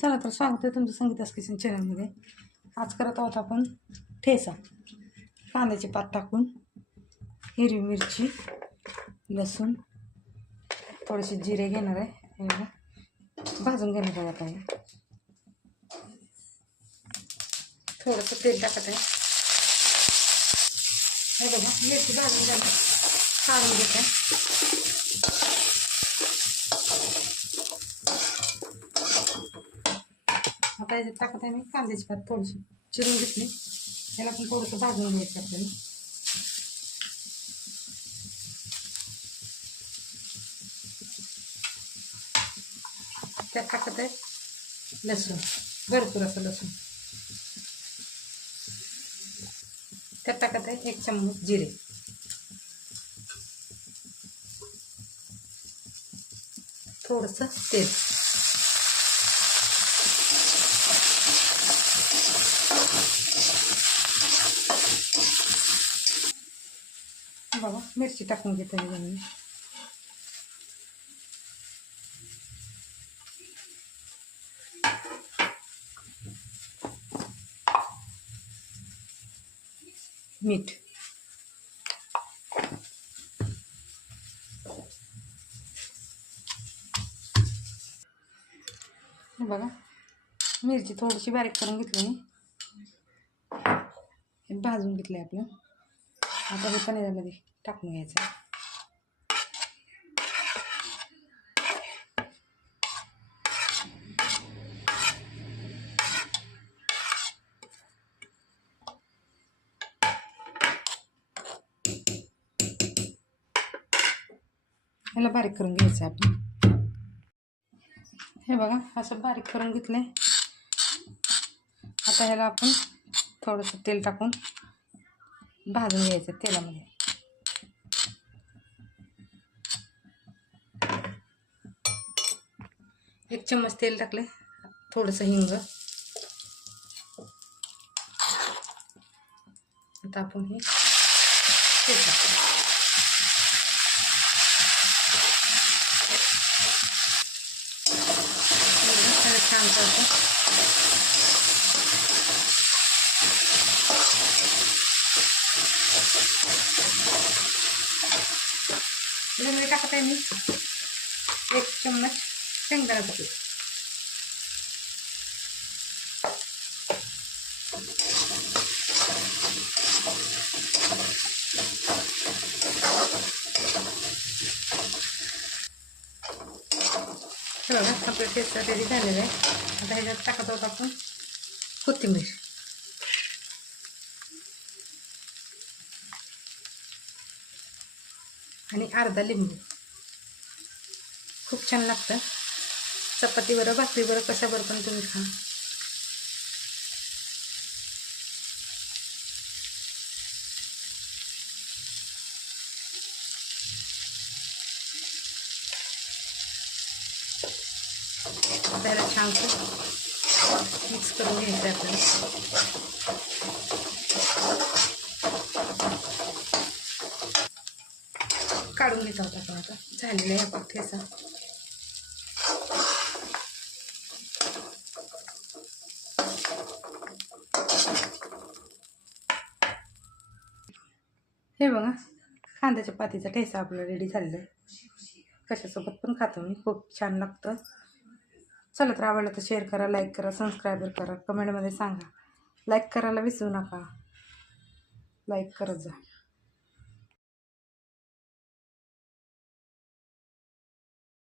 चला तर स्वागत आहे तुमचं संगीतास किचन चॅनलमध्ये आज करत आहोत आपण ठेचा. कांद्याची पात टाकून हिरवी मिरची लसूण थोडेसे जिरे घेणार आहे. भाजून घेणार आहे आता थोडंसं तेल टाकत आहे. हे बघा मिरची भाजून घ्या काढून घेत आहे आता याच्यात टाकत आहे मी कांद्याची पात थोडीशी चिरून घेतली. त्याला पण थोडंसं भाजून घ्यायचं आपल्याला. त्यात टाकत आहे लसूण भरपूर असं लसूण. त्यात टाकत आहे एक चम्मच जिरे. थोडंसं तेल. बाबा मिरची टाकून घेते मी मीठ. बघा मिरची थोडीशी बारीक करून घेतली मी. भाजून घेतलं आपलं. आता हे पण टाकून घ्यायचं ह्याला बारीक करून घ्यायचं आपण. हे बघा असं बारीक करून घेतलंय. आता ह्याला आपण थोडंसं तेल टाकून भाजून घ्यायचं तेलामध्ये. एक चम्मच तेल टाकले थोडंसं हिंग. आता आपण हे तेल छान करतो. त्याच्यामध्ये टाकत आहे मी एक चम्मच शेंगदाण्याचं पीठ हे बघा आपलं टेस्ट रेडी झालेलं आहे आता ह्याच्यात टाकत आहोत आपण कोथिंबीर आणि अर्धा लिंबू. खूप छान लागतं. चपातीबरोबर भाकरीबरोबर कशाबरोबर पण तुम्ही खा. त्याला छानसं मिक्स करून घ्यायचं आपल्याला काढून घेत होता आपण आता. झालेला आहे आपण ठेचा हे बघा कांद्याच्या पातीचा ठेसा आपला रेडी झालेला आहे. कशासोबत पण खातो मी खूप छान लागतं. चला तर आवडलं तर शेअर करा लाईक करा सबस्क्रायबर करा कमेंटमध्ये सांगा. लाईक करायला विसरू नका. लाईक करत जा.